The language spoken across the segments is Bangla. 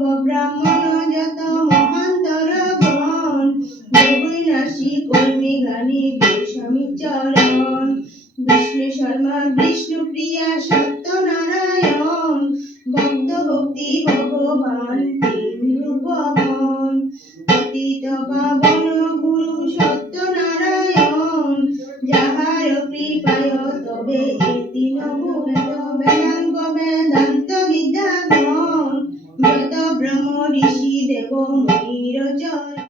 দানব ব্রাহ্মণ যত মহান্তর গণ যোগিনাশী কর্মী গানী গোস্বামী চরণ বিষ্ণু শর্মা বিষ্ণু প্রিয়া সত্যনারায়ণ ভক্ত ভক্তি ভগবান তিন রূপবান পতিত পাবন গুরু সত্যনারায়ণ যাহার কৃপায় তবে দিন বেদাঙ্গ বেদান্ত বিদ্যাগণ যত ব্রহ্ম ঋষি দেব মুনির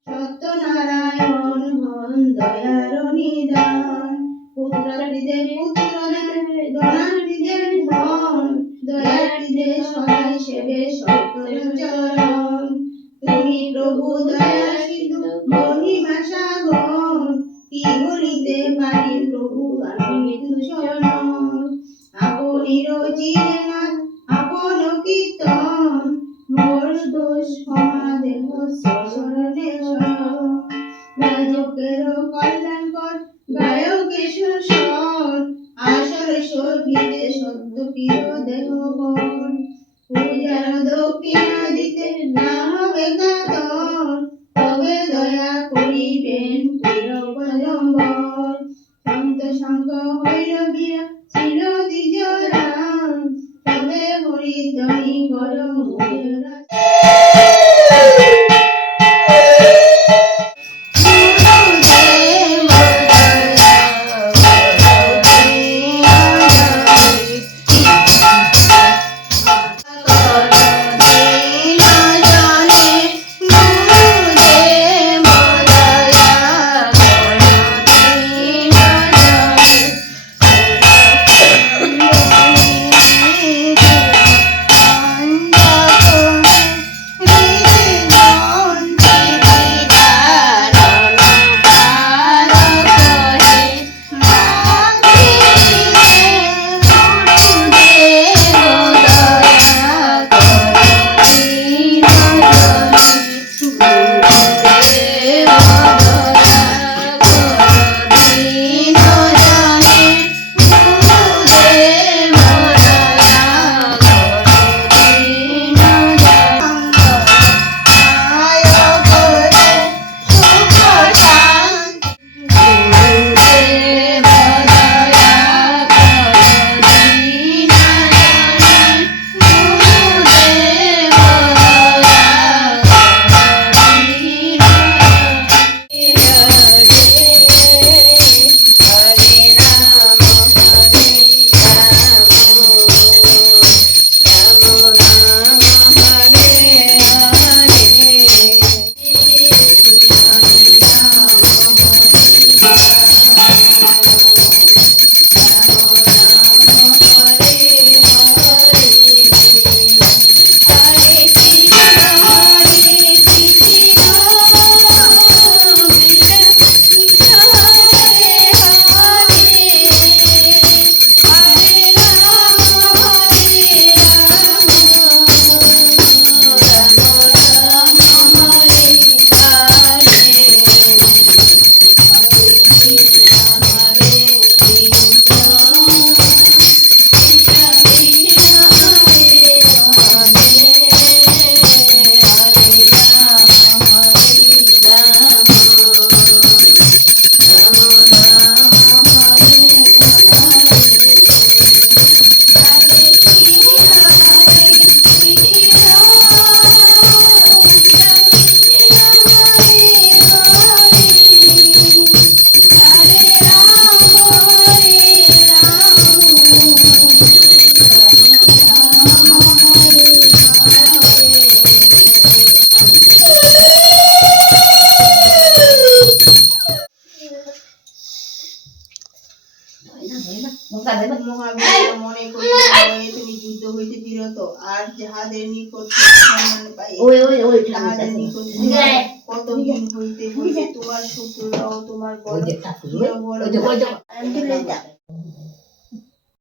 সত্যনারায়ণ হন দয়ার নিদান পুত্রাদিদের পুত্র ধনাদিদের ধন দয়াদিদের সদাই সেবে সত্তর চরণ তুমি প্রভু দয়া সিন্ধু মহিমা সাগর কি বলিতে পারি প্রভু আমি তুষণ আপনির চিরনাথ আপন কীর্তন মোর দোষ ক্ষমা দেহ শরণে শরণ রাজকের কল্যাণ কর গায়কের স্বর আসর সর্বিতে সত্য প্রিয় দেহ বর পূজার দক্ষিণা দিতে না হবে কাতর তবে দয়া করিবেন প্রিয় পদম্বর সন্ত শঙ্খ হৈরবীরা ছিল দ্বিজরাম তবে হরিধ্বনি কর মুখেরা মহাবীর মনে করি তুমি যুদ্ধ হইতে বিরত আর যাহাদের নিকট সম্মান পাই তাহাদের নিকট কত হীন হইতে হইতে তোমার শত্রুরাও তোমার বড়